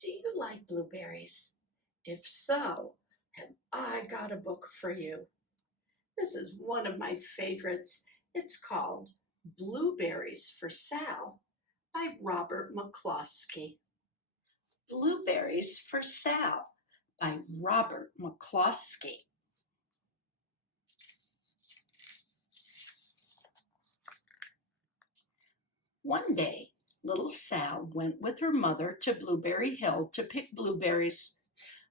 Do you like blueberries? If so, have I got a book for you. This is one of my favorites. It's called Blueberries for Sal by Robert McCloskey. Blueberries for Sal by Robert McCloskey. One day, little Sal went with her mother to Blueberry Hill to pick blueberries.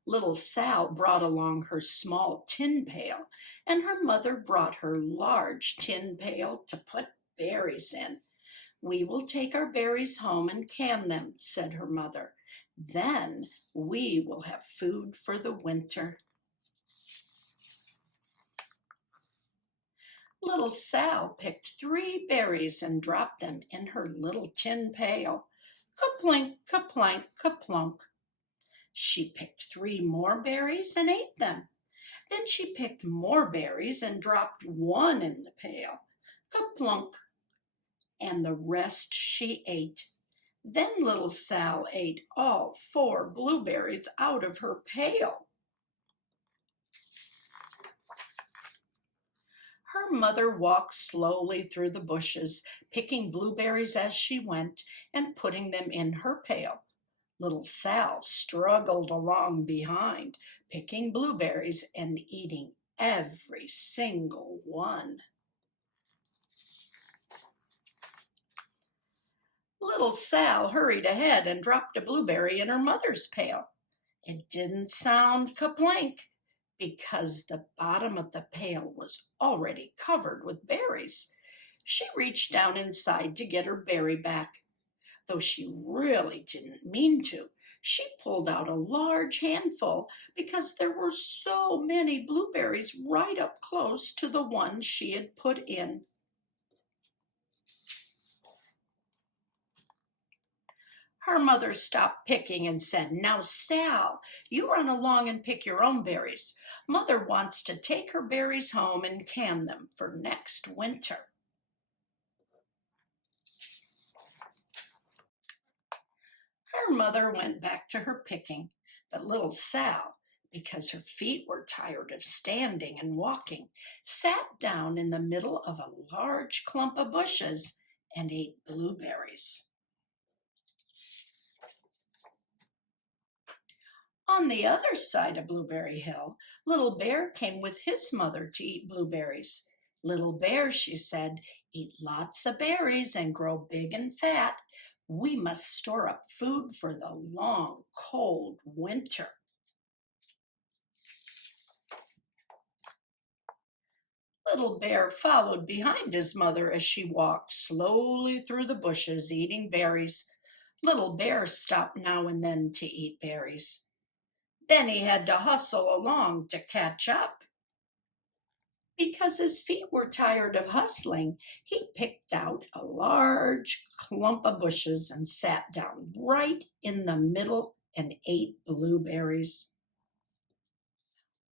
Little Sal brought along her small tin pail, and her mother brought her large tin pail to put berries in. "We will take our berries home and can them," said her mother. "Then we will have food for the winter." Little Sal picked 3 berries and dropped them in her little tin pail. Ka-plink, ka-plank, ka-plunk. She picked 3 more berries and ate them. Then she picked more berries and dropped one in the pail. Ka-plunk. And the rest she ate. Then little Sal ate all 4 blueberries out of her pail. Her mother walked slowly through the bushes, picking blueberries as she went and putting them in her pail. Little Sal struggled along behind, picking blueberries and eating every single one. Little Sal hurried ahead and dropped a blueberry in her mother's pail. It didn't sound kaplank because the bottom of the pail was already covered with berries. She reached down inside to get her berry back. Though she really didn't mean to, she pulled out a large handful because there were so many blueberries right up close to the one she had put in. Her mother stopped picking and said, "Now, Sal, you run along and pick your own berries. Mother wants to take her berries home and can them for next winter." Her mother went back to her picking, but little Sal, because her feet were tired of standing and walking, sat down in the middle of a large clump of bushes and ate blueberries. On the other side of Blueberry Hill, Little Bear came with his mother to eat blueberries. "Little Bear," she said, "eat lots of berries and grow big and fat. We must store up food for the long, cold winter." Little Bear followed behind his mother as she walked slowly through the bushes eating berries. Little Bear stopped now and then to eat berries. Then he had to hustle along to catch up. Because his feet were tired of hustling, he picked out a large clump of bushes and sat down right in the middle and ate blueberries.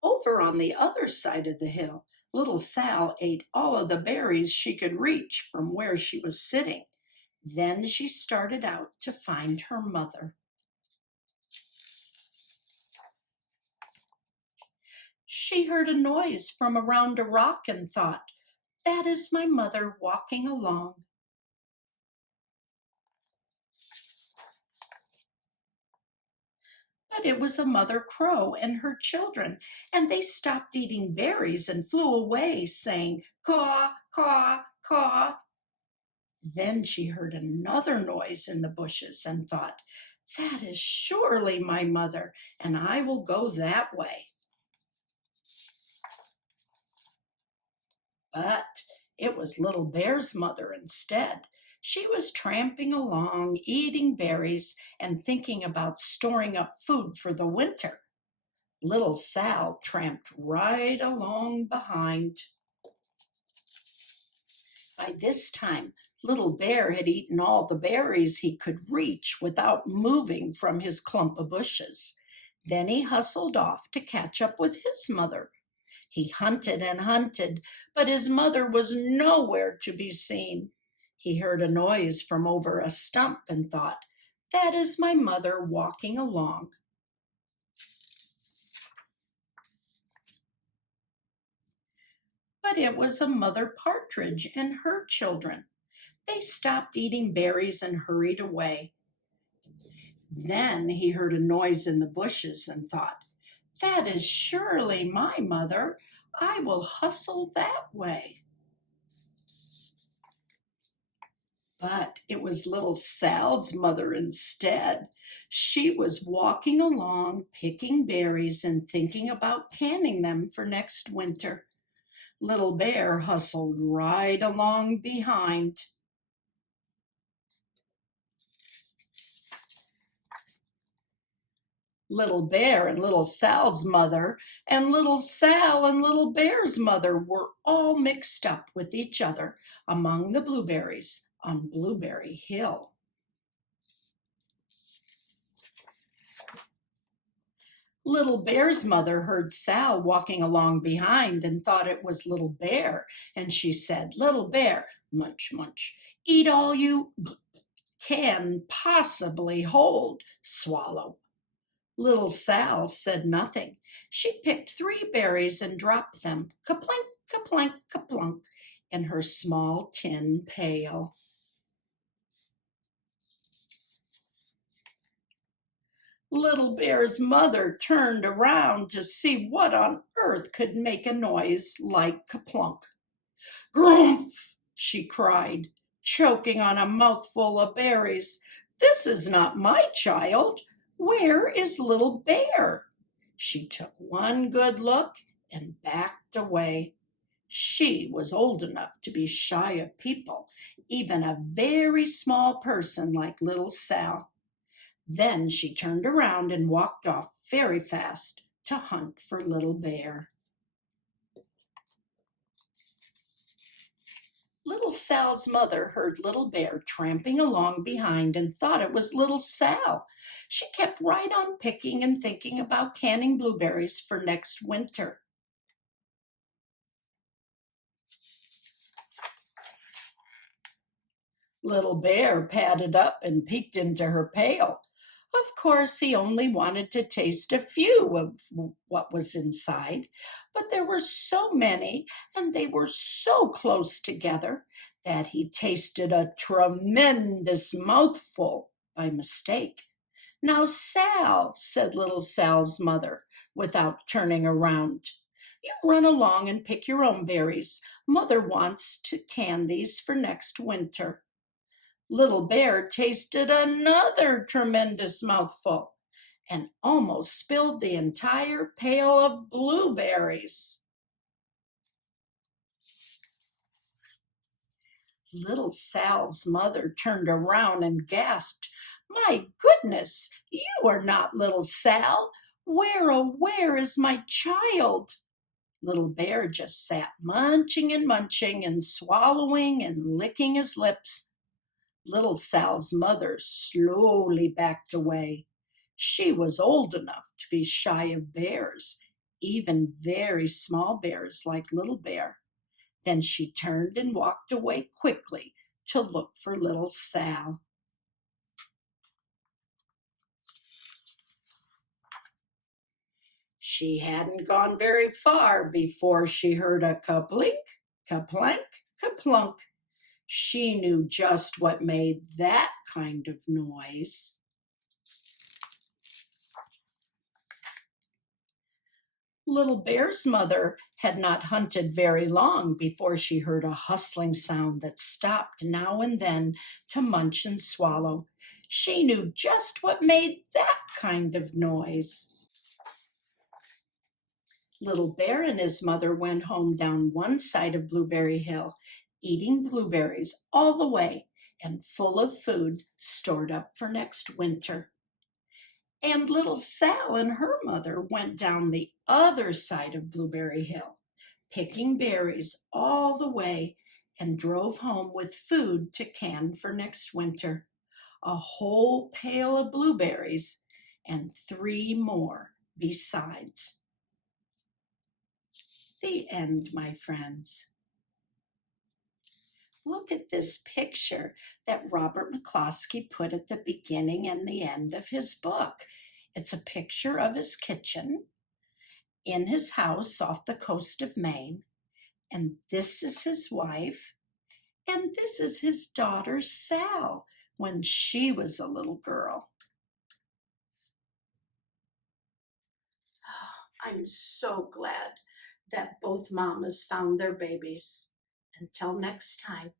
Over on the other side of the hill, little Sal ate all of the berries she could reach from where she was sitting. Then she started out to find her mother. She heard a noise from around a rock and thought, "That is my mother walking along." But it was a mother crow and her children, and they stopped eating berries and flew away, saying, "Caw, caw, caw." Then she heard another noise in the bushes and thought, "That is surely my mother, and I will go that way." But it was Little Bear's mother instead. She was tramping along, eating berries, and thinking about storing up food for the winter. Little Sal tramped right along behind. By this time, Little Bear had eaten all the berries he could reach without moving from his clump of bushes. Then he hustled off to catch up with his mother. He hunted and hunted, but his mother was nowhere to be seen. He heard a noise from over a stump and thought, That is my mother walking along. But it was a mother partridge and her children. They stopped eating berries and hurried away. Then he heard a noise in the bushes and thought, that is surely my mother. I will hustle that way. But it was little Sal's mother instead. She was walking along, picking berries and thinking about canning them for next winter. Little Bear hustled right along behind. Little Bear and Little Sal's mother, and Little Sal and Little Bear's mother were all mixed up with each other among the blueberries on Blueberry Hill. Little Bear's mother heard Sal walking along behind and thought it was Little Bear, and she said, Little Bear, munch, munch, eat all you can possibly hold, swallow. Little Sal said nothing. She picked 3 berries and dropped them, kaplink, kaplink, kaplunk, in her small tin pail. Little Bear's mother turned around to see what on earth could make a noise like kaplunk. Grumph! She cried, choking on a mouthful of berries. This is not my child. Where is Little Bear? She took one good look and backed away. She was old enough to be shy of people, even a very small person like Little Sal. Then she turned around and walked off very fast to hunt for Little Bear. Little Sal's mother heard Little Bear tramping along behind and thought it was Little Sal. She kept right on picking and thinking about canning blueberries for next winter. Little Bear padded up and peeked into her pail. Of course, he only wanted to taste a few of what was inside, but there were so many and they were so close together that he tasted a tremendous mouthful by mistake. Now, Sal, said little Sal's mother, without turning around, you run along and pick your own berries. Mother wants to can these for next winter. Little Bear tasted another tremendous mouthful and almost spilled the entire pail of blueberries. Little Sal's mother turned around and gasped, my goodness, you are not little Sal. Where, oh, where is my child? Little Bear just sat munching and swallowing and licking his lips. Little Sal's mother slowly backed away. She was old enough to be shy of bears, even very small bears like Little Bear. Then she turned and walked away quickly to look for little Sal. She hadn't gone very far before she heard a kaplink, kaplank, kaplunk. She knew just what made that kind of noise. Little Bear's mother had not hunted very long before she heard a hustling sound that stopped now and then to munch and swallow. She knew just what made that kind of noise. Little Bear and his mother went home down one side of Blueberry Hill, eating blueberries all the way and full of food stored up for next winter. And little Sal and her mother went down the other side of Blueberry Hill, picking berries all the way, and drove home with food to can for next winter. A whole pail of blueberries and 3 more besides. The end, my friends. Look at this picture that Robert McCloskey put at the beginning and the end of his book. It's a picture of his kitchen in his house off the coast of Maine. And this is his wife. And this is his daughter, Sal, when she was a little girl. I'm so glad that both mamas found their babies. Until next time.